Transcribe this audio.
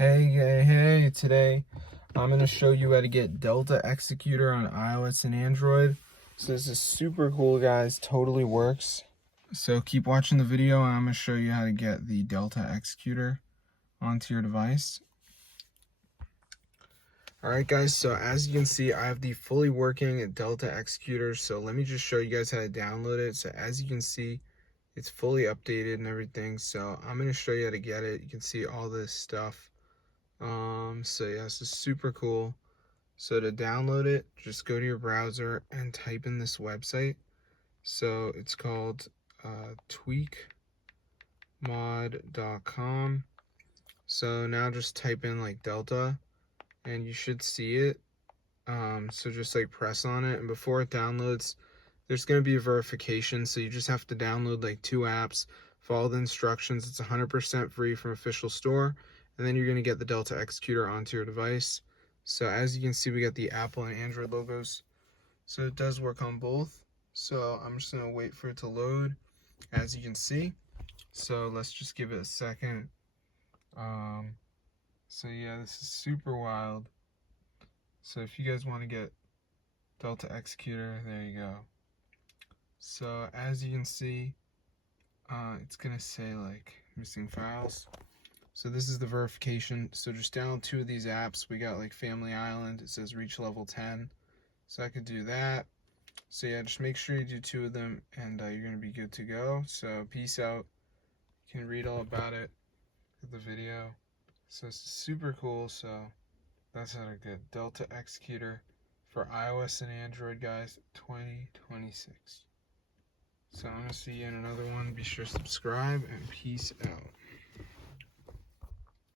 Hey, today I'm going to show you how to get Delta Executor on iOS and Android. So this is super cool, guys, totally works. So keep watching the video and I'm going to show you how to get the Delta Executor onto your device. Alright guys, so as you can see, I have the fully working Delta Executor, so let me just show you guys how to download it. So as you can see, it's fully updated and everything, so I'm going to show you how to get it. You can see all this stuff. So yeah, this is super cool. So to download it, just go to your browser and type in this website. So it's called tweakmod.com. So now just type in like Delta and you should see it. So just like press on it, and before it downloads, there's going to be a verification. So you just have to download like 2 apps, follow the instructions. It's 100% free from official store, and then you're going to get the Delta Executor onto your device. So as you can see, we got the Apple and Android logos. So it does work on both. So I'm just going to wait for it to load, as you can see. So let's just give it a second. So yeah, this is super wild. So if you guys want to get Delta Executor, there you go. So as you can see, it's gonna say like missing files. So this is the verification. So just download 2 of these apps. We got like Family Island. It says reach level 10. So I could do that. So yeah, just make sure you do 2 of them and you're gonna be good to go. So peace out. You can read all about it in the video. So it's super cool. So that's how to get Delta Executor for iOS and Android, guys, 2026. So I'm going to see you in another one. Be sure to subscribe and peace out.